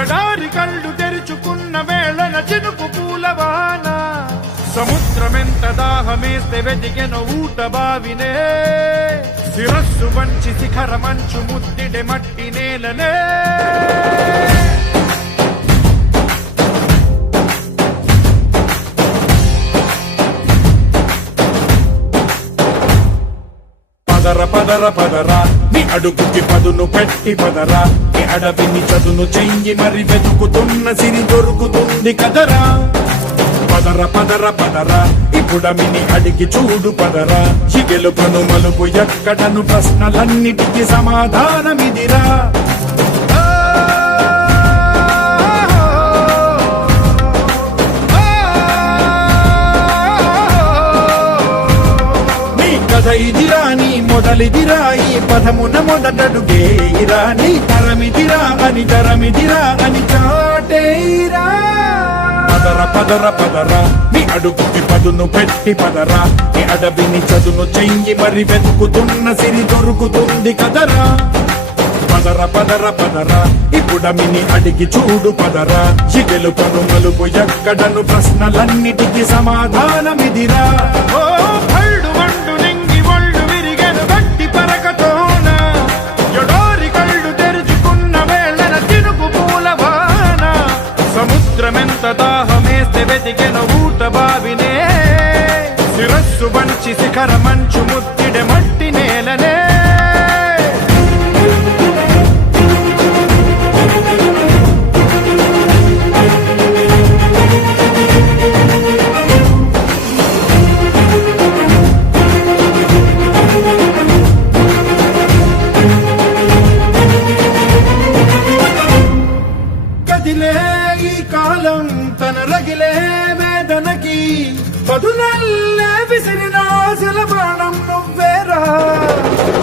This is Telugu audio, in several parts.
ఎడారి కళ్ళు తెరుచుకున్న వేళన చినుకు పూలవాన సముద్రమెంత దాహమేస్తే వెతికెన ఊట బావినే శిరస్సు వంచి శిఖర మంచు ముద్దిడె మట్టి నేలనే పదర పదర పదరా నీ అడుగుకి పదును పెట్టి పదరా నీ అడవిని చదును చెయ్యి మరి వెతుకుతున్న సిరి దొరుకుతుంది కదరా పదర పదర పదరా ఇప్పుడమిని అడిగి చూడు పదరా చిగెలుపను మలుపు ఎక్కడను ప్రశ్నలన్నిటికీ సమాధానమిదిరా ఇదిరా నీ మొదలిదిరా ఈ పదమున మొదటడుగేయిరా నీ తరమిదిరా అని చాటేయిరా పదర పదర పదరా నీ అడుగుకి పదును పెట్టి పదరా నీ అడవిని చదును చెయ్యి మరి వెతుకుతున్న సిరి దొరుకుతుంది కదరా పదర పదర పదరా ఇప్పుడమిని అడిగి చూడు పదరా చిగెలుపను మలుపు ఎక్కడను ప్రశ్నలన్నిటికీ సమాధానమిదిరా ఓ భళ్ళు మండు నింగి ఒళ్ళు విరిగెను గట్టి పరకతోన ఎడారి కళ్ళు తెరుచుకున్న వేళన చినుకు పూలవాన సముద్రమెంత దాహమేస్తే వెతికెన ఊట బావినే శిరస్సు వంచి శిఖర మంచు ముద్దిడె మట్టి నేలనే ఈ కాలం తన రగిలే వేదనకి పదునల్లే విసిరిన ఆశల ప్రాణం నువ్వేరా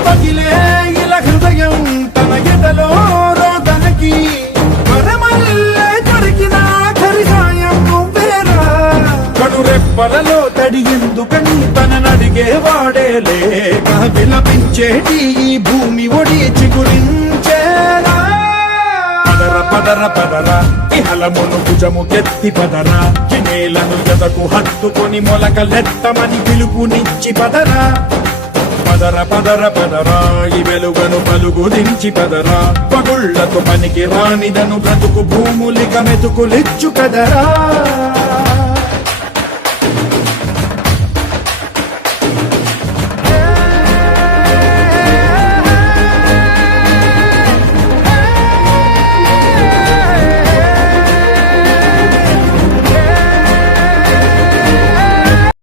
పగిలే ఇలా హృదయం తన ఎదలో రోదనకి పరమల్లే దొరికిన ఆఖరి సాయం నువ్వేరా కనురెప్పలలో తడి ఎందుకని తననడిగేవాడేలే విలపించేటి ఈ భూమి ఒడి చిగురించేరా పదర పదరా ఇహలమును భుజము కెత్తి పదరా నేలను ఎదకు హత్తుకొని మొలకలెత్తమని పిలుపునిచ్చి పదరా పదర పదర పదరా ఈ వెలుగను పలుగు దించి పదరా పగుళ్లకు పనికి రానిదను బ్రతుకు భూములిక మెతుకులిచ్చు కదరా